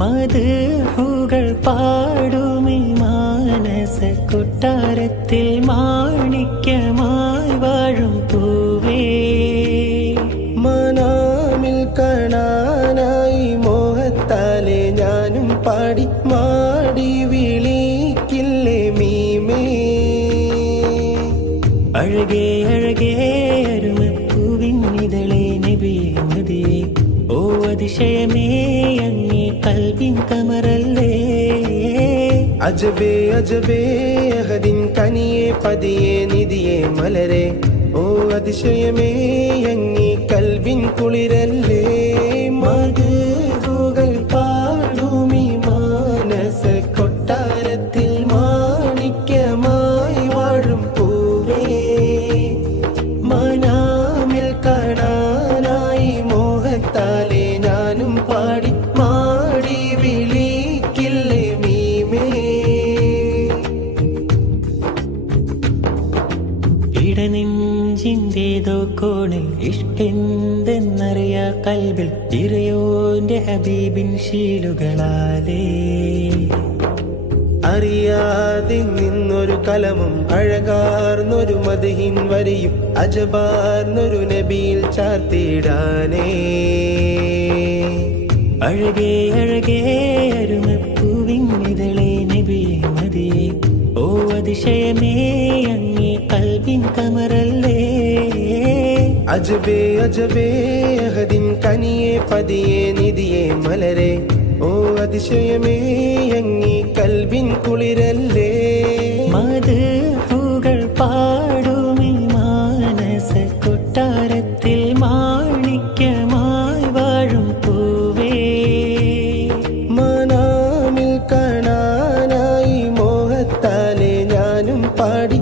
മദ്ഹുകൾ പാടുമീ മാനസ കൊട്ടാരത്തിൽ മാണിക്യമായി വാഴും പൂവേ. മനാമിൽ കാണാനായി മോഹത്താലെ ഞാനും പാടി മാടി വിളിക്കില്ലേ മീമേ. അഴകേ അഴകേ അരുമപ്പൂവിന്നിതളേ നബിയേ മദിയേ. ഓ അതിശയമേ അങ്ങേ കൽബിൻ കമറല്ലേ. അജബേ അജബേ അഹദിൻ കനിയെ പതിയെ നിധിയെ മലരെ. ഓ അതിശയമേ അങ്ങേ കൽബിൻ കുളിരല്ലേ. മദ്ഹുകൾ പാടുമീ മാനസ കൊട്ടാരത്തിൽ മാണിക്യമായി വാഴും പൂവേ. മനാമിൽ കാണാനായി മോഹത്താലെ ഞാനും പാടി മാടി വിളിക്കില്ലേ മീമേ. ഇടനെഞ്ചിൻ്റേതോ കോണിൽ ഇഷ്ടെന്തെന്നറിയാ കൽബിൽ ഇറയോന്റെ ഹബീബിൻ ശീലുകളാലേ. അറിയാതെ നിന്നൊരു കലമും അഴകാർന്നൊരു മദ്ഹിൻ വരിയും അജബാർന്നൊരു നബിയിൽ ചാർത്തിടാനേ. അഴകേ അഴകേ അരുമപ്പൂവിന്നിതളേ നബിയേ മദിയേ. ഓ അതിശയമേ അങ്ങേ കൽബിൻ കമറല്ലേ. അജബേ അജബേ അഹദിൻ കനിയെ പതിയെ നിധിയെ മലരെ. ഓ അതിശയമേ അങ്ങേ കൽബിൻ കുളിരല്ലേ. മദ്ഹുകൾ പാടുമീ മാനസ കൊട്ടാരത്തിൽ മാണിക്യമായി വാഴും പൂവേ. മനാമിൽ കാണാനായി മോഹത്താലെ ഞാനും പാടി